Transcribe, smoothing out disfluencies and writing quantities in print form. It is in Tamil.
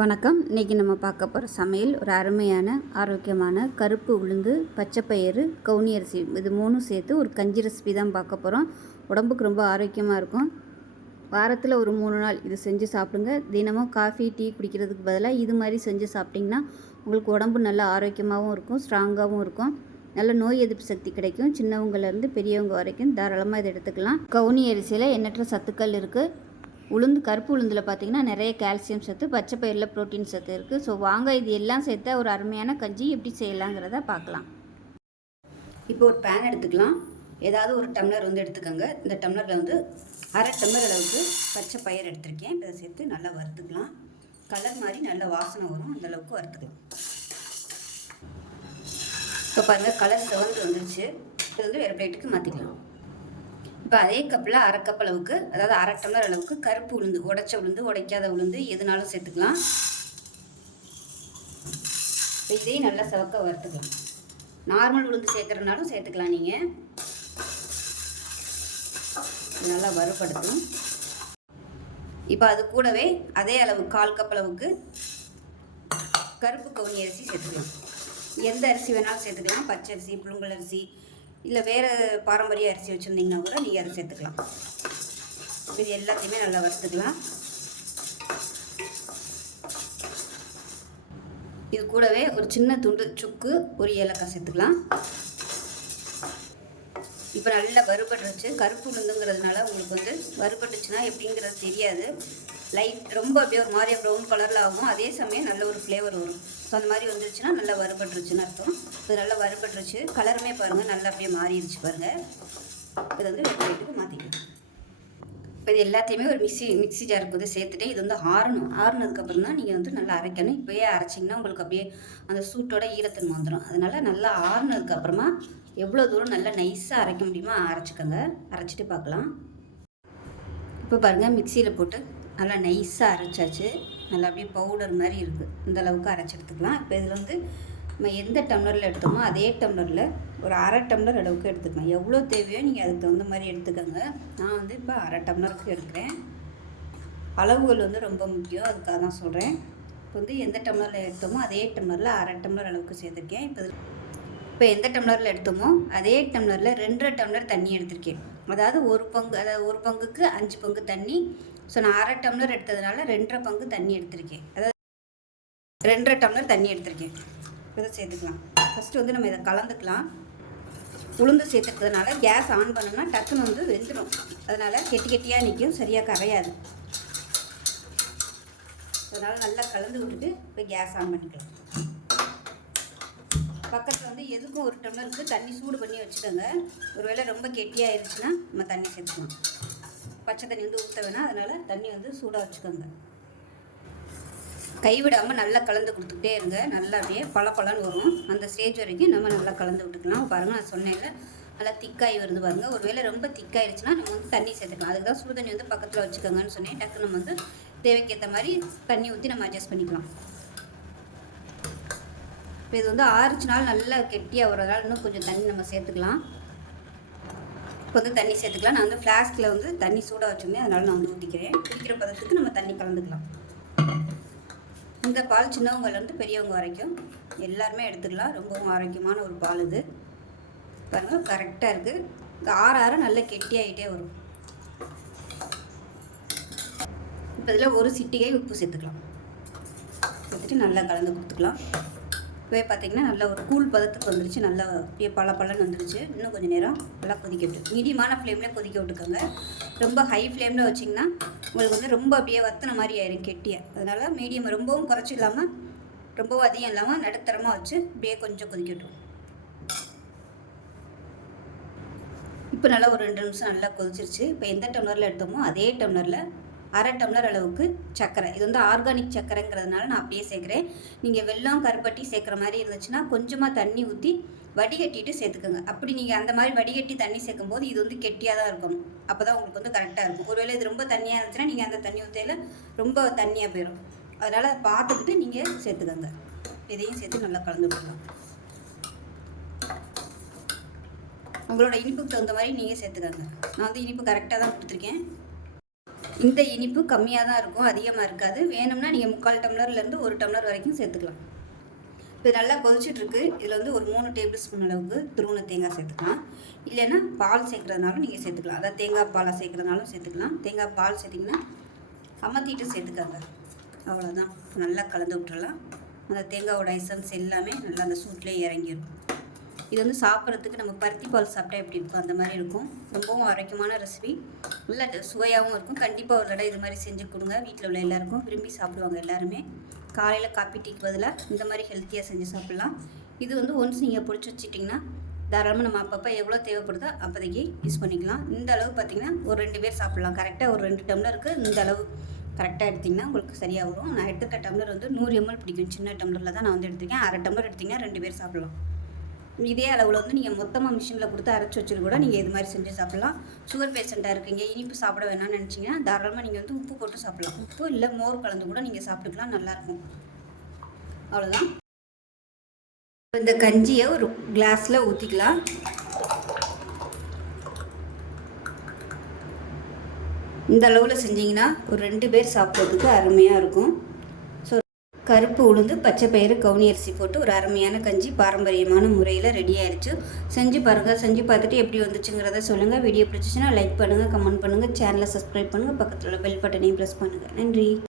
வணக்கம். இன்றைக்கி நம்ம பார்க்க போகிற சமையல் ஒரு அருமையான ஆரோக்கியமான கருப்பு உளுந்து, பச்சைப்பயிறு, கவுனி அரிசி இது மூணும் சேர்த்து ஒரு கஞ்சி ரெசிபி தான் பார்க்க போகிறோம். உடம்புக்கு ரொம்ப ஆரோக்கியமாக இருக்கும். வாரத்தில் ஒரு 3 நாள் இது செஞ்சு சாப்பிடுங்க. தினமும் காஃபி டீ குடிக்கிறதுக்கு பதிலாக இது மாதிரி செஞ்சு சாப்பிட்டிங்கன்னா உங்களுக்கு உடம்பு நல்லா ஆரோக்கியமாகவும் இருக்கும், ஸ்ட்ராங்காகவும் இருக்கும். நல்ல நோய் எதிர்ப்பு சக்தி கிடைக்கும். சின்னவங்கலேருந்து பெரியவங்க வரைக்கும் தாராளமாக இதை எடுத்துக்கலாம். கவுனி அரிசியில் எண்ணற்ற சத்துக்கள் இருக்குது. கருப்பு உளுந்தில் பார்த்திங்கன்னா நிறைய கால்சியம் சத்து, பச்சை பயிரில் ப்ரோட்டீன் சத்து இருக்குது. ஸோ வாங்க இது எல்லாம் சேர்த்து ஒரு அருமையான கஞ்சி எப்படி செய்யலாங்கிறத பார்க்கலாம். இப்போ ஒரு பேன் எடுத்துக்கலாம். ஏதாவது ஒரு டம்ளர் எடுத்துக்கோங்க. இந்த டம்ளரில் 1/2 டம்ளர் அளவுக்கு பச்சை பயிர் எடுத்திருக்கேன். இதை சேர்த்து நல்லா வறுத்துக்கலாம். கலர் மாதிரி நல்ல வாசனை வரும், அந்தளவுக்கு வறுத்துக்கலாம். இப்போ பாருங்கள், கலர் செவந்து வந்துருச்சு. இது வேறு பிளேட்டுக்கு மாற்றிக்கலாம். இப்போ அதே கப்பில் 1/2 கப் அளவுக்கு, அதாவது 1/2 டம்ளர் அளவுக்கு கருப்பு உளுந்து, உடைச்ச உளுந்து, உடைக்காத உளுந்து எதுனாலும் சேர்த்துக்கலாம். இதையும் நல்லா செவக்க வறுத்துக்கலாம். நார்மல் உளுந்து சேர்க்குறதுனாலும் சேர்த்துக்கலாம். நீங்கள் நல்லா வறுபடுத்தணும். இப்போ அது கூடவே அதே அளவு 1/4 கப் அளவுக்கு கருப்பு கவுனி அரிசி சேர்த்துக்கலாம். எந்த அரிசி வேணாலும் சேர்த்துக்கலாம். பச்சை அரிசி, புழுங்கல் அரிசி, இல்லை வேறு பாரம்பரிய அரிசி வச்சுருந்தீங்கன்னா கூட நீங்கள் அதை சேர்த்துக்கலாம். இது எல்லாத்தையுமே நல்லா வறுத்துக்கலாம். இது கூடவே ஒரு சின்ன துண்டு சுக்கு, ஒரு ஏலக்காய் சேர்த்துக்கலாம். இப்போ நல்லா வறுபட்டுருச்சு. கருப்பு உளுந்துங்கிறதுனால உங்களுக்கு வறுபட்டுச்சுன்னா எப்படிங்கிறது தெரியாது. ரொம்ப அப்படியே ஒரு மாதிரியாக ப்ரௌன் கலரில் ஆகும். அதே சமயம் நல்ல ஒரு ஃப்ளேவர் வரும். ஸோ அந்த மாதிரி வந்துருச்சுன்னா நல்லா வறுபட்டுருச்சுன்னு அர்த்தம். இது நல்லா வறுபட்டுருச்சு. கலருமே பாருங்கள் நல்லா அப்படியே மாறிடுச்சு பாருங்கள். இது ஒரு பிளேட்டுக்கு மாற்றிக்கலாம். இப்போ இது எல்லாத்தையுமே ஒரு மிக்ஸி ஜாருக்கு சேர்த்துட்டு இது ஆறுனதுக்கப்புறம் தான் நீங்கள் நல்லா அரைக்கணும். இப்போயே அரைச்சிங்கன்னா உங்களுக்கு அப்படியே அந்த சூட்டோட ஈரத்தன்மை வந்துடும். அதனால் நல்லா ஆறுனதுக்கப்புறமா எவ்வளோ தூரம் நல்லா நைஸாக அரைக்க முடியுமோ அரைச்சிக்கோங்க. அரைச்சிட்டு பார்க்கலாம். இப்போ பாருங்கள், மிக்சியில் போட்டு நல்லா நைஸாக அரைச்சாச்சு. நல்லா அப்படியே பவுடர் மாதிரி இருக்குது. இந்த அளவுக்கு அரைச்சி எடுத்துக்கலாம். இப்போ இதில் நம்ம எந்த டம்ளரில் எடுத்தோமோ அதே டம்ளரில் ஒரு 1/2 டம்ளர் அளவுக்கு எடுத்துக்கலாம். எவ்வளோ தேவையோ நீங்கள் அதுக்கு தகுந்த மாதிரி எடுத்துக்கோங்க. நான் இப்போ 1/2 டம்ளருக்கு எடுக்கிறேன். அளவுகள் ரொம்ப முக்கியம், அதுக்காக தான் சொல்கிறேன். இப்போ எந்த டம்ளரில் எடுத்தோமோ அதே டம்ளரில் 1/2 டம்ளர் அளவுக்கு சேர்த்துருக்கேன். இப்போ எந்த டம்ளரில் எடுத்தோமோ அதே டம்ளரில் 2.5 டம்ளர் தண்ணி எடுத்திருக்கேன். அதாவது ஒரு பங்குக்கு 5 பங்கு தண்ணி. ஸோ நான் 1/2 டம்ளர் எடுத்ததுனால 2.5 பங்கு தண்ணி எடுத்திருக்கேன். அதாவது 2.5 டம்ளர் தண்ணி எடுத்திருக்கேன். இதை சேர்த்துக்கலாம். ஃபஸ்ட்டு நம்ம இதை கலந்துக்கலாம். உளுந்து சேர்த்துக்கிறதுனால கேஸ் ஆன் பண்ணோம்னா டக்குன்னு வெந்துடும். அதனால் கெட்டியாக நிற்கும், சரியாக கரையாது. அதனால் நல்லா கலந்து விட்டுட்டு இப்போ கேஸ் ஆன் பண்ணிக்கலாம். பக்கத்தில் எதுக்கும் ஒரு டம்ளருக்கு தண்ணி சூடு பண்ணி வச்சுக்கோங்க. ஒருவேளை ரொம்ப கெட்டியாகிடுச்சுன்னா நம்ம தண்ணி சேர்த்துக்கலாம். பச்சை தண்ணி ஊற்ற வேணாம். அதனால் தண்ணி சூடாக வச்சுக்கோங்க. கைவிடாமல் நல்லா கலந்து கொடுத்துக்கிட்டே இருங்க. நல்லா அப்படியே பழன்னு வரும். அந்த ஸ்டேஜ் வரைக்கும் நம்ம நல்லா கலந்து விட்டுக்கலாம். பாருங்கள், நான் சொன்னேன்ல நல்லா திக்காகி வருது பாருங்கள். ஒருவேளை ரொம்ப திக்காயிடுச்சுன்னா நம்ம தண்ணி சேர்த்துக்கலாம். அதுக்கு தான் சுடு தண்ணி பக்கத்தில் வச்சுக்கோங்கன்னு சொன்னேன். டக்கு நம்ம தேவைக்கேற்ற மாதிரி தண்ணி ஊற்றி நம்ம அட்ஜஸ்ட் பண்ணிக்கலாம். இப்போ இது ஆறுச்சுனாலும் நல்லா கெட்டியாக வரதால் இன்னும் கொஞ்சம் தண்ணி நம்ம சேர்த்துக்கலாம். இப்போ தண்ணி சேர்த்துக்கலாம். நான் ஃப்ளாஸ்கில் தண்ணி சூடாக வச்சுருந்தேன். அதனால் நான் ஊற்றிக்கிறேன். குடிக்கிற பதத்துக்கு நம்ம தண்ணி கலந்துக்கலாம். இந்த பால் சின்னவங்கலேருந்து பெரியவங்க வரைக்கும் எல்லாருமே எடுத்துக்கலாம். ரொம்பவும் ஆரோக்கியமான ஒரு பால் இது. பாருங்கள், கரெக்டாக இருக்குது. இந்த ஆற நல்லா கெட்டியாகிட்டே வரும். இப்போ இதில் ஒரு சிட்டிகை உப்பு சேர்த்துக்கலாம். சேர்த்துட்டு நல்லா கலந்து கொடுத்துக்கலாம். இப்போ பார்த்திங்கன்னா நல்லா ஒரு கூழ் பதத்துக்கு வந்துருச்சு. நல்லா அப்படியே பழன்னு வந்துருச்சு. இன்னும் கொஞ்சம் நேரம் நல்லா கொதிக்க விட்டு மீடியமான ஃப்ளேமில் கொதிக்க விட்டுக்கோங்க. ரொம்ப ஹை ஃப்ளேமில் வச்சிங்கன்னா உங்களுக்கு ரொம்ப அப்படியே வத்தின மாதிரி ஆயிரும் கெட்டியாக. அதனால் மீடியம், ரொம்பவும் குறைச்சி இல்லாமல் ரொம்பவும் அதிகம் இல்லாமல் நடுத்தரமாக வச்சு அப்படியே கொஞ்சம் கொதிக்க விட்டுரும். இப்போ நல்லா ஒரு 2 நிமிஷம் நல்லா கொதிச்சிருச்சு. இப்போ எந்த டம்ளரில் எடுத்தோமோ அதே டம்ளரில் 1/2 டம்ளர் அளவுக்கு சர்க்கரை. இது ஆர்கானிக் சர்க்கரைங்கிறதுனால நான் அப்படியே சேர்க்குறேன். நீங்கள் வெல்லம், கருப்பட்டி சேர்க்குற மாதிரி இருந்துச்சுன்னா கொஞ்சமாக தண்ணி ஊற்றி வடிகட்டிட்டு சேர்த்துக்கோங்க. அப்படி நீங்கள் அந்த மாதிரி வடிகட்டி தண்ணி சேர்க்கும் போது இது கெட்டியாக தான் இருக்கணும். அப்போ தான் உங்களுக்கு கரெக்டாக இருக்கும். ஒருவேளை இது ரொம்ப தண்ணியாக இருந்துச்சுன்னா நீங்கள் அந்த தண்ணி ஊற்றையில் ரொம்ப தண்ணியாக போயிடும். அதனால் பார்த்துக்கிட்டு நீங்கள் சேர்த்துக்கோங்க. இதையும் சேர்த்து நல்லா கலந்து விடலாம். உங்களோட இனிப்புக்கு தகுந்த மாதிரி நீங்கள் சேர்த்துக்கோங்க. நான் இனிப்பு கரெக்டாக தான் கொடுத்துருக்கேன். இந்த இனிப்பு கம்மியாக தான் இருக்கும், அதிகமாக இருக்காது. வேணும்னா நீங்கள் 3/4 டம்ளர்லேருந்து 1 டம்ளர் வரைக்கும் சேர்த்துக்கலாம். இப்போ நல்லா கொதிச்சிட்ருக்கு. இதில் வந்து ஒரு 3 டேபிள் ஸ்பூன் அளவுக்கு துருவன தேங்காய் சேர்த்துக்கலாம். இல்லைன்னா பால் சேர்க்குறதுனாலும் நீங்கள் சேர்த்துக்கலாம். அதாவது தேங்காய் பாலை சேர்க்குறதுனாலும் சேர்த்துக்கலாம். தேங்காய் பால் சேர்த்திங்கன்னா அமர்த்திட்டு சேர்த்துக்காங்க. அவ்வளோதான். நல்லா கலந்து விட்டுறலாம். அந்த தேங்காயோட எசன்ஸ் எல்லாமே நல்லா அந்த சூட்லேயே இறங்கிடும். இது வந்து சாப்பிட்றதுக்கு நம்ம பருத்தி பால் சாப்பிட்டா எப்படி இருக்கும் அந்த மாதிரி இருக்கும். ரொம்பவும் ஆரோக்கியமான ரெசிபி, நல்லா சுவையாகவும் இருக்கும். கண்டிப்பாக ஒரு தடவை இது மாதிரி செஞ்சு கொடுங்க. வீட்டில் உள்ள எல்லாருக்கும் விரும்பி சாப்பிடுவாங்க எல்லாருமே. காலையில் காப்பி டீக்கு பதிலாக இந்த மாதிரி ஹெல்த்தியாக செஞ்சு சாப்பிட்லாம். இது வந்து ஒன்ஸ் நீங்கள் பிடிச்சி வச்சிட்டிங்கன்னா தாராளமாக நம்ம அப்பப்போ எவ்வளோ தேவைப்படுதோ அப்போதைக்கு யூஸ் பண்ணிக்கலாம். இந்த அளவு பார்த்திங்கன்னா ஒரு 2 பேர் சாப்பிட்லாம். கரெக்டாக ஒரு 2 டம்ளருக்கு இந்த அளவு கரெக்டாக எடுத்திங்கன்னா உங்களுக்கு சரியாக வரும். நான் எடுத்துக்க டம்ளர் வந்து 100 ml பிடிக்கும். சின்ன டம்ளரில் தான் நான் வந்து எடுத்துருக்கேன். 1/2 டம்ளர் எடுத்திங்கன்னா 2 பேர் சாப்பிட்லாம். இதே அளவில் வந்து நீங்கள் மொத்தமாக மிஷினில் கொடுத்து அரைச்சி வச்சுட்டு கூட நீங்கள் இது மாதிரி செஞ்சு சாப்பிட்லாம். சுகர் பேஷண்ட்டாக இருக்கீங்க, இனிப்பு சாப்பிட வேணாம்னு நினச்சிங்கன்னா தாராளமாக நீங்கள் வந்து உப்பு போட்டு சாப்பிட்லாம். உப்பு இல்லை மோர் கலந்து கூட நீங்கள் சாப்பிட்டுக்கலாம், நல்லாயிருக்கும். அவ்வளோதான். இந்த கஞ்சியை ஒரு கிளாஸில் ஊற்றிக்கலாம். இந்த அளவில் செஞ்சிங்கன்னா ஒரு 2 பேர் சாப்பிட்றதுக்கு அருமையாக இருக்கும். ஸோ கருப்பு உளுந்து, பச்சை பயிறு, கவுனி அரிசி போட்டு ஒரு அருமையான கஞ்சி பாரம்பரியமான முறையில் ரெடி ஆயிடுச்சு. செஞ்சு பாருங்கள். செஞ்சு பார்த்துட்டு எப்படி வந்துச்சுங்கிறத சொல்லுங்கள். வீடியோ பிடிச்சிச்சின்னா லைக் பண்ணுங்கள், கமெண்ட் பண்ணுங்கள், சேனலை சப்ஸ்கிரைப் பண்ணுங்கள், பக்கத்தில் உள்ள பெல் பட்டனையும் ப்ரெஸ் பண்ணுங்கள். நன்றி.